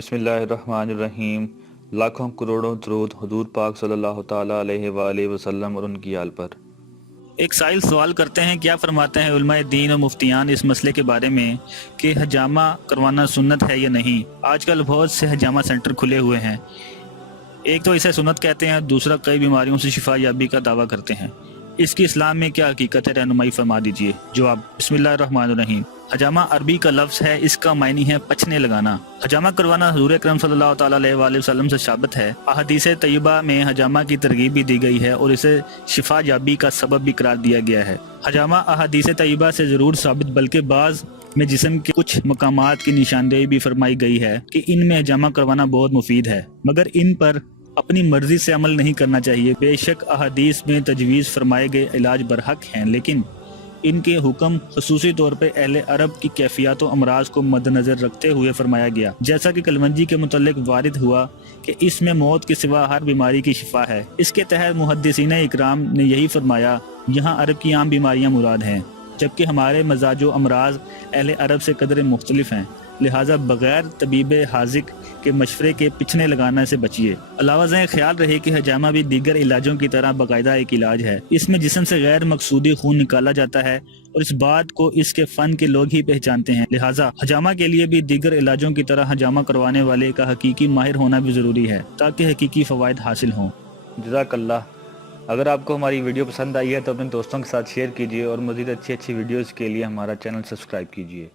बिस्मिल्लाहिर्रहमानिर्रहीम। लाखों करोड़ों दरूद हुजूर पाक सल्लल्लाहु ताला अलैहि वालैहि वसल्लम और उनकी आल पर। एक साइल सवाल करते हैं, क्या फरमाते हैं उलमाए दीन और मुफ्तियान इस मसले के बारे में कि हजामा करवाना सुन्नत है या नहीं। आजकल बहुत से हजामा सेंटर खुले हुए हैं। एक तो इसे सुन्नत कहते हैं, दूसरा कई बीमारियों से शिफा याबी का दावा करते हैं। इसकी इस्लाम में क्या हकीकत है, रहनुमाई फरमा दीजिए। जवाब, बिस्मिल्लाहिर्रहमानिर्रहीम। हजामा अरबी का लफ्ज़ है, इसका मायनी है पचने लगाना। हजामा करवाना हुजूर अकरम सल्लल्लाहु ताला अलैहि वसल्लम से साबित है। अहदीस तय्यबा में हजामा की तरगीब भी दी गई है और इसे शिफा याबी का सबब भी करार दिया गया है। हजामा अहदीस तय्यबा से ज़रूर साबित, बल्कि बाज़ में जिस्म के कुछ मकामात की निशानदेही भी फरमाई गई है कि इनमें हजामा करवाना बहुत मुफीद है, मगर इन पर अपनी मर्जी से अमल नहीं करना चाहिए। बेशक अहादीस में तजवीज़ फरमाए गए इलाज बरहक हैं, लेकिन इनके हुक्म खुसूसी तौर पर अहले अरब की कैफियत और अमराज को मद्देनजर रखते हुए फरमाया गया। जैसा कि कलमंजी के मुतल्लिक वारिद हुआ कि इसमें मौत के सिवा हर बीमारी की शिफा है। इसके तहत मुहद्दिसीन इकराम ने यही फरमाया, यहाँ अरब की आम बीमारियाँ मुराद हैं, जबकि हमारे मजाजो अमराज अहले अरब से कदर मुख्तलिफ हैं। लिहाजा बगैर तबीब हाजिक के मशवरे के पिछने लगाने से बचिए। अलावा ख्याल रहे कि हजामा भी दीगर इलाजों की तरह बाकायदा एक इलाज है। इसमें जिस्म से गैर मकसूदी खून निकाला जाता है और इस बात को इसके फन के लोग ही पहचानते हैं। लिहाजा हजामा के लिए भी दीगर इलाजों की तरह हजामा करवाने वाले का हकीकी माहिर होना भी ज़रूरी है, ताकि हकीकी फ़वाइद हासिल हों। जज़ाकल्लाह। अगर आपको हमारी वीडियो पसंद आई है तो अपने दोस्तों के साथ शेयर कीजिए और मज़ीद अच्छी वीडियोज़ के लिए हमारा चैनल सब्सक्राइब कीजिए।